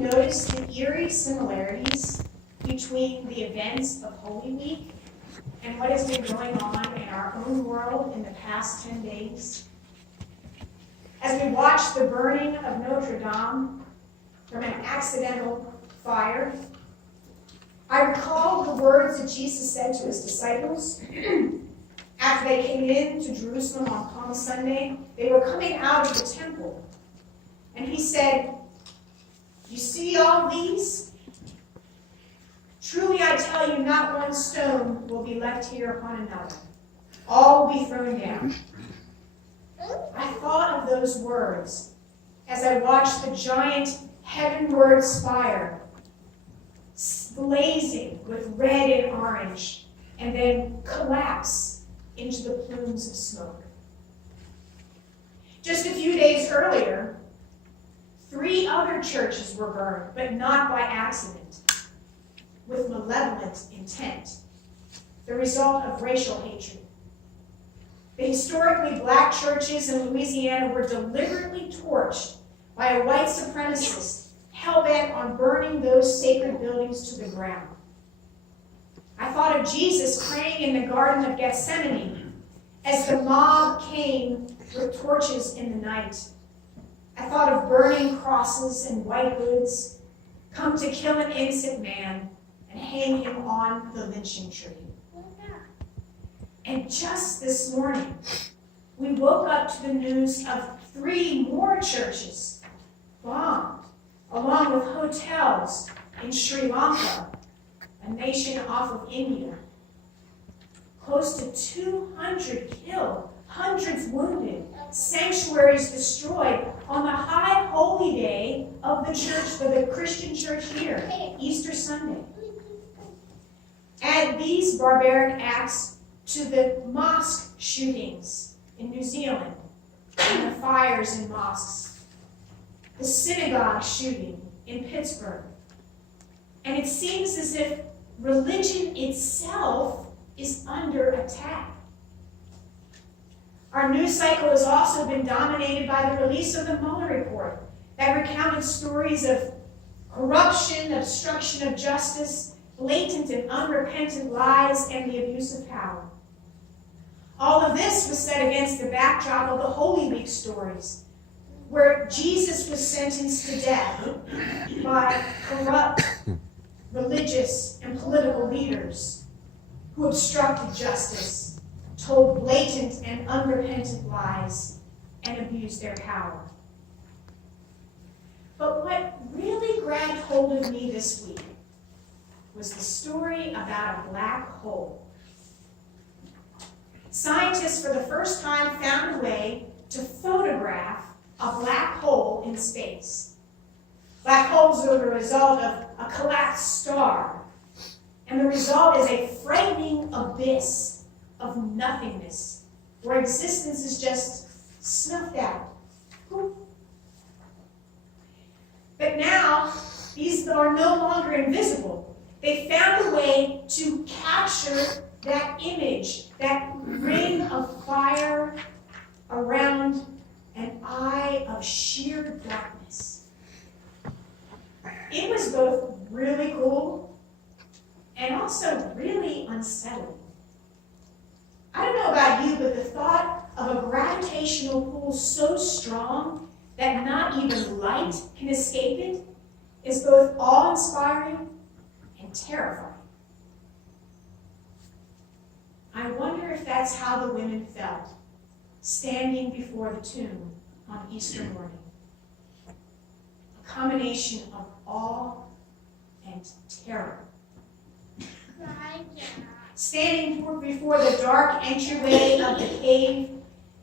notice the eerie similarities between the events of Holy Week and what has been going on in our own world in the past 10 days? As we watch the burning of Notre Dame from an accidental fire, I recall the words that Jesus said to his disciples after they came into Jerusalem on Palm Sunday. They were coming out of the temple, and he said, "You see all these? Truly I tell you, not one stone will be left here upon another. All will be thrown down." I thought of those words as I watched the giant heavenward spire blazing with red and orange and then collapse into the plumes of smoke. Just a few days earlier, 3 other churches were burned, but not by accident, with malevolent intent, the result of racial hatred. The historically black churches in Louisiana were deliberately torched by a white supremacist hell-bent on burning those sacred buildings to the ground. I thought of Jesus praying in the Garden of Gethsemane as the mob came with torches in the night. I thought of burning crosses and white hoods come to kill an innocent man and hang him on the lynching tree. And just this morning, we woke up to the news of 3 more churches bombed, along with hotels in Sri Lanka, a nation off of India. Close to 200 killed, hundreds wounded, sanctuaries destroyed on the high holy day of the church, for the Christian church year, Easter Sunday. Add these barbaric acts to the mosque shootings in New Zealand and the fires in mosques, the synagogue shooting in Pittsburgh, and it seems as if religion itself is under attack. Our news cycle has also been dominated by the release of the Mueller report that recounted stories of corruption, obstruction of justice, blatant and unrepentant lies, and the abuse of power. All of this was set against the backdrop of the Holy Week stories, where Jesus was sentenced to death by corrupt religious and political leaders who obstructed justice, told blatant and unrepentant lies, and abused their power. But what really grabbed hold of me this week was the story about a black hole. Scientists for the first time found a way to photograph a black hole in space. Black holes are the result of a collapsed star, and the result is a frightening abyss of nothingness, where existence is just snuffed out. But now, these are no longer invisible. They found a way to capture that image, that ring of fire around an eye of sheer darkness. It was both really cool and also really unsettling. I don't know about you, but the thought of a gravitational pull so strong that not even light can escape it is both awe-inspiring and terrifying. I wonder if that's how the women felt, standing before the tomb on Easter morning. A combination of awe and terror. Standing before the dark entryway of the cave,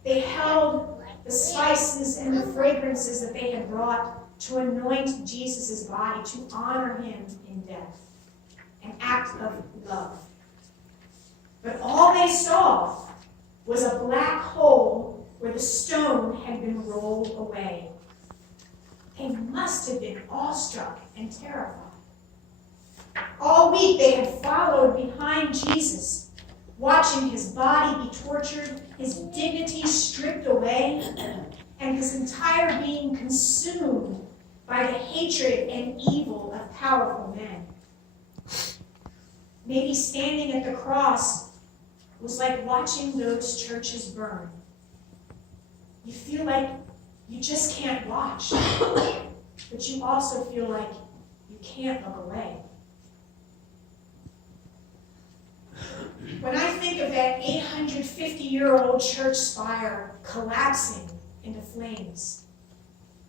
they held the spices and the fragrances that they had brought to anoint Jesus' body, to honor him in death, an act of love. But all they saw was a black hole where the stone had been rolled away. They must have been awestruck and terrified. All week they had followed behind Jesus, watching his body be tortured, his dignity stripped away, and his entire being consumed by the hatred and evil of powerful men. Maybe standing at the cross was like watching those churches burn. You feel like you just can't watch, but you also feel like you can't look away. When I think of that 850-year-old church spire collapsing into flames,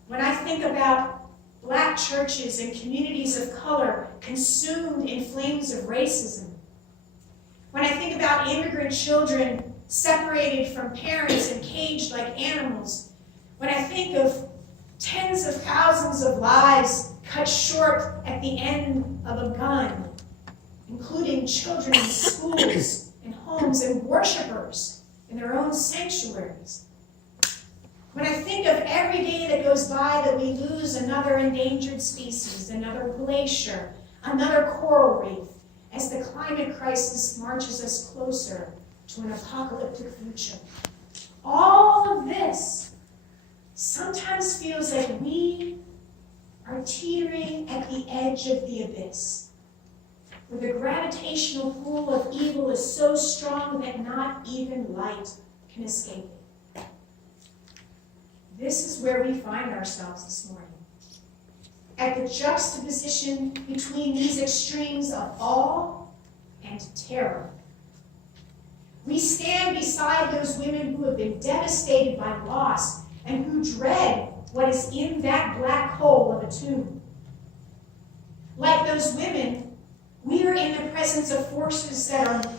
when I think about Black churches and communities of color consumed in flames of racism, when I think about immigrant children separated from parents and caged like animals, when I think of tens of thousands of lives cut short at the end of a gun, including children in schools and homes and worshipers in their own sanctuaries, when I think of every day that goes by that we lose another endangered species, another glacier, another coral reef, as the climate crisis marches us closer to an apocalyptic future, all of this sometimes feels like we are teetering at the edge of the abyss, where the gravitational pull of evil is so strong that not even light can escape it. This is where we find ourselves this morning, at the juxtaposition between these extremes of awe and terror. We stand beside those women who have been devastated by loss and who dread what is in that black hole of a tomb. Like those women, we are in the presence of forces that are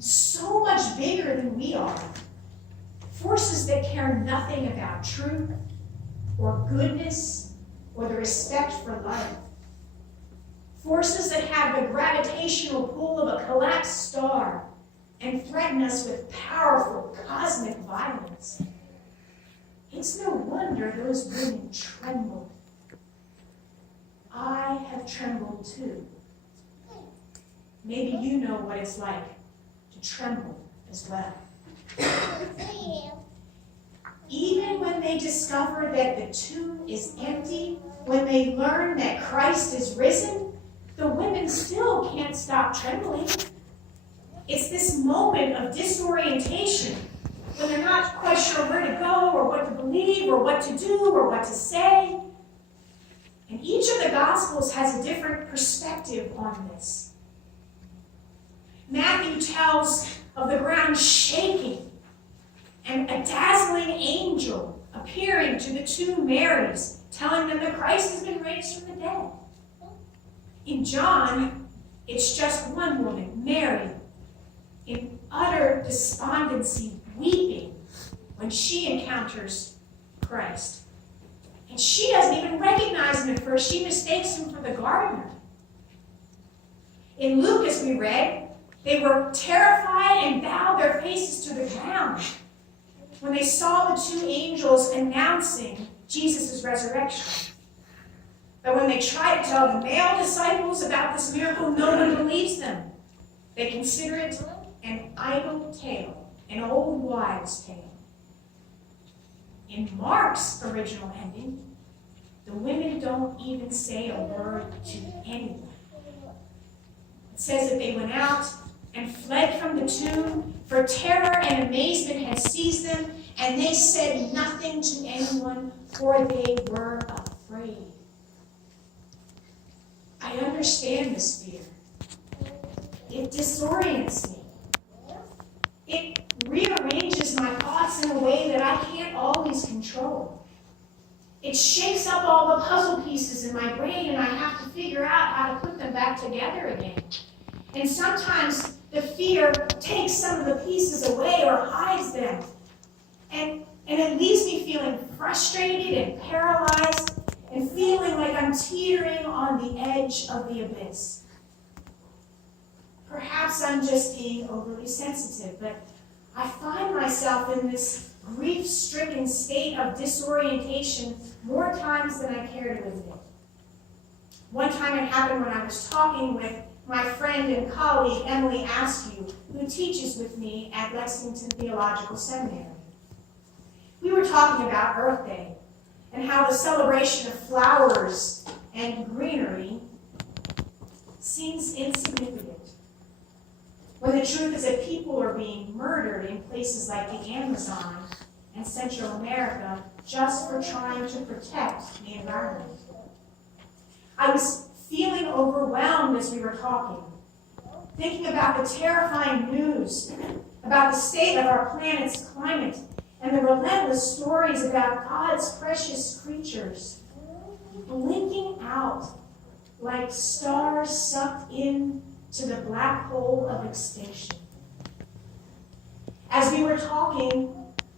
so much bigger than we are. Forces that care nothing about truth or goodness or the respect for life. Forces that have the gravitational pull of a collapsed star and threaten us with powerful cosmic violence. It's no wonder those women trembled. I have trembled too. Maybe you know what it's like to tremble as well. Even when they discover that the tomb is empty, when they learn that Christ is risen, the women still can't stop trembling. It's this moment of disorientation when they're not quite sure where to go or what to believe or what to do or what to say. And each of the Gospels has a different perspective on this. Matthew tells of the ground shaking and a dazzling angel appearing to the two Marys, telling them that Christ has been raised from the dead. In John, it's just one woman, Mary, in utter despondency, weeping when she encounters Christ. And she doesn't even recognize him at first. She mistakes him for the gardener. In Luke, as we read, they were terrified and bowed their faces to the ground when they saw the two angels announcing Jesus' resurrection. But when they try to tell the male disciples about this miracle, no one believes them. They consider it an idle tale, an old wives' tale. In Mark's original ending, the women don't even say a word to anyone. It says that they went out and fled from the tomb, for terror and amazement had seized them, and they said nothing to anyone, for they were afraid. I understand this fear. It disorients me. It rearranges my thoughts in a way that I can't always control. It shakes up all the puzzle pieces in my brain, and I have to figure out how to put them back together again. And sometimes the fear takes some of the pieces away or hides them. And it leaves me feeling frustrated and paralyzed and feeling like I'm teetering on the edge of the abyss. Perhaps I'm just being overly sensitive, but I find myself in this grief-stricken state of disorientation more times than I care to admit. One time it happened when I was talking with my friend and colleague, Emily Askew, who teaches with me at Lexington Theological Seminary. We were talking about Earth Day, and how the celebration of flowers and greenery seems insignificant, when the truth is that people are being murdered in places like the Amazon and Central America just for trying to protect the environment. I was feeling overwhelmed as we were talking, thinking about the terrifying news about the state of our planet's climate and the relentless stories about God's precious creatures blinking out like stars sucked into the black hole of extinction. As we were talking,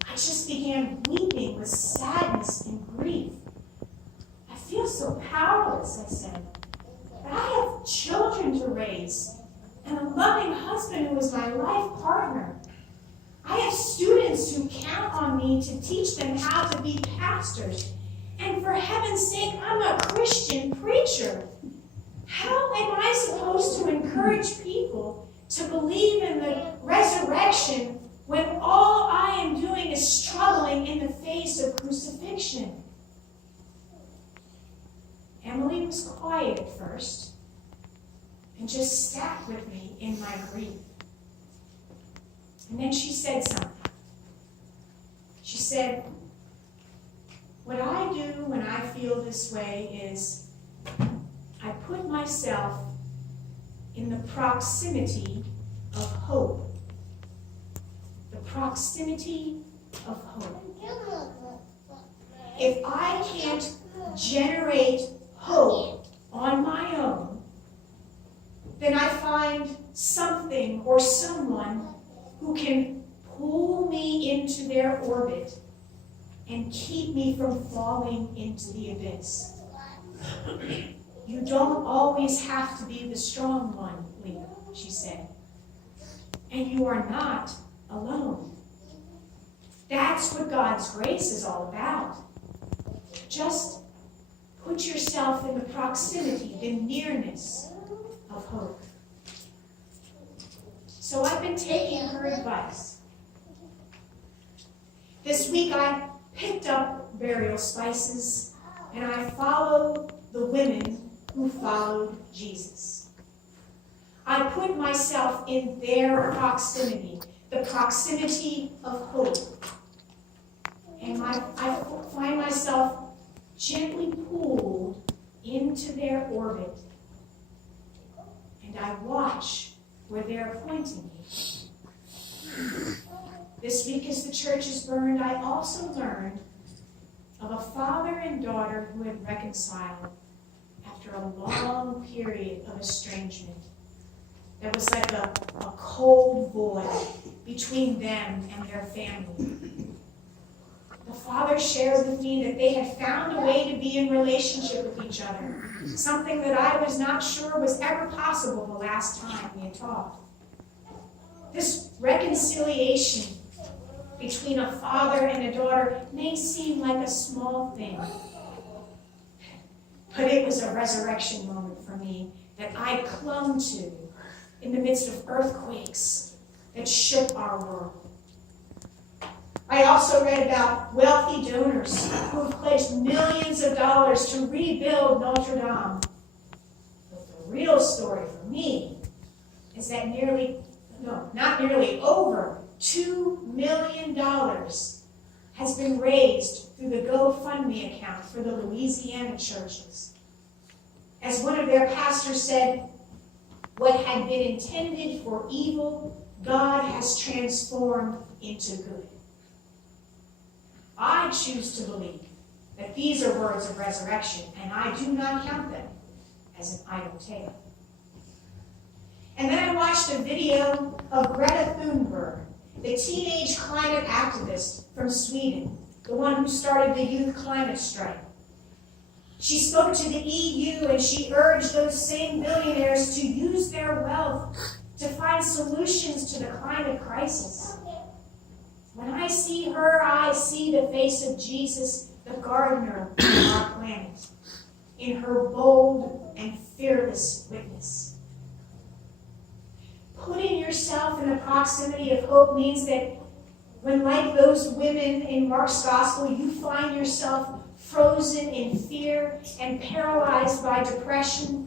I just began weeping with sadness and grief. I feel so powerless, I said. But I have children to raise and a loving husband who is my life partner. I have students who count on me to teach them how to be pastors. And for heaven's sake, I'm a Christian preacher. How am I supposed to encourage people to believe in the resurrection when all I am doing is struggling in the face of crucifixion? Emily was quiet at first and just sat with me in my grief. And then she said something. She said, "What I do when I feel this way is I put myself in the proximity of hope." The proximity of hope. If I can't generate hope on my own, then I find something or someone who can pull me into their orbit and keep me from falling into the abyss. You don't always have to be the strong one, Leah, she said. And you are not alone. That's what God's grace is all about. Just put yourself in the proximity, the nearness of hope. So I've been taking her advice. This week I picked up burial spices and I followed the women who followed Jesus. I put myself in their proximity, the proximity of hope. And I find myself gently pulled into their orbit. And I watch where they're pointing me. This week as the church is burned, I also learned of a father and daughter who had reconciled after a long period of estrangement. There was like a cold void between them and their family. The father shared with me that they had found a way to be in relationship with each other, something that I was not sure was ever possible the last time we had talked. This reconciliation between a father and a daughter may seem like a small thing, but it was a resurrection moment for me that I clung to in the midst of earthquakes that shook our world. I also read about wealthy donors who have pledged millions of dollars to rebuild Notre Dame. But the real story for me is that over $2 million has been raised through the GoFundMe account for the Louisiana churches. As one of their pastors said, what had been intended for evil, God has transformed into good. I choose to believe that these are words of resurrection, and I do not count them as an idle tale. And then I watched a video of Greta Thunberg, the teenage climate activist from Sweden, the one who started the youth climate strike. She spoke to the EU and she urged those same billionaires to use their wealth to find solutions to the climate crisis. When I see her, I see the face of Jesus, the gardener of our planet, in her bold and fearless witness. Putting yourself in the proximity of hope means that when, like those women in Mark's gospel, you find yourself frozen in fear and paralyzed by depression,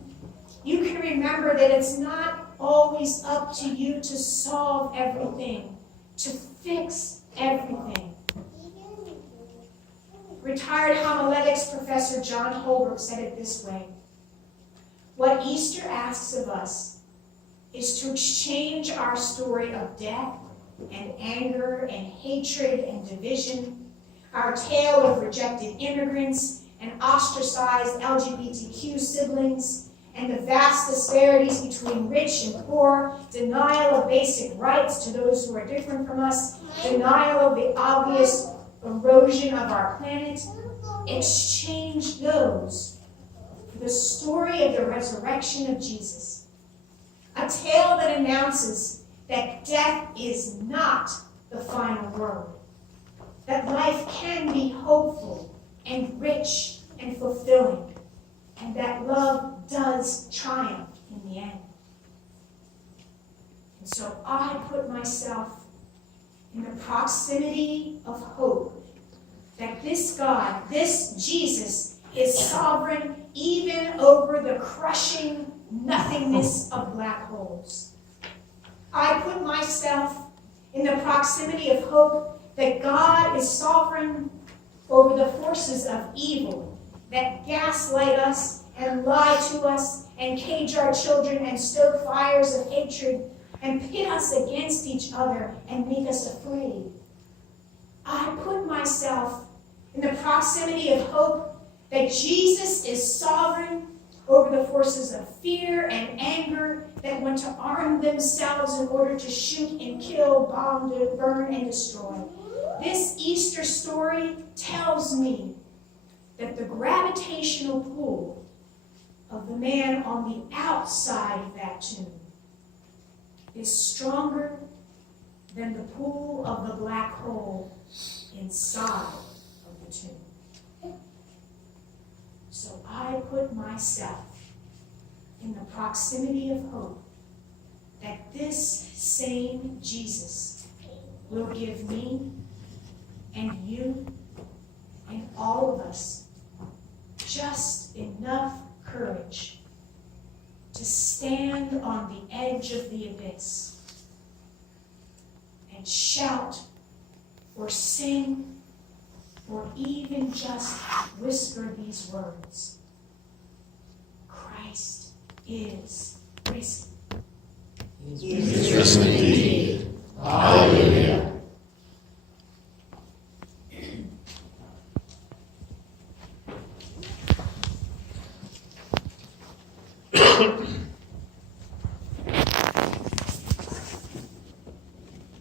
you can remember that it's not always up to you to solve everything, to fix everything. Retired homiletics professor John Holbrook said it this way: what Easter asks of us is to exchange our story of death and anger and hatred and division, our tale of rejected immigrants and ostracized LGBTQ siblings, and the vast disparities between rich and poor, denial of basic rights to those who are different from us, denial of the obvious erosion of our planet, exchange those for the story of the resurrection of Jesus. A tale that announces that death is not the final word, that life can be hopeful and rich and fulfilling, and that love does triumph in the end. And so I put myself in the proximity of hope that this God, this Jesus, is sovereign even over the crushing nothingness of black holes. I put myself in the proximity of hope that God is sovereign over the forces of evil that gaslight us and lie to us and cage our children and stoke fires of hatred and pit us against each other and make us afraid. I put myself in the proximity of hope that Jesus is sovereign over the forces of fear and anger that want to arm themselves in order to shoot and kill, bomb, burn, and destroy. This Easter story tells me that the gravitational pull of the man on the outside of that tomb is stronger than the pull of the black hole inside of the tomb. So I put myself in the proximity of hope that this same Jesus will give me and you and all of us just enough courage to stand on the edge of the abyss and shout or sing or even just whisper these words: Christ is risen. He is risen indeed. Hallelujah.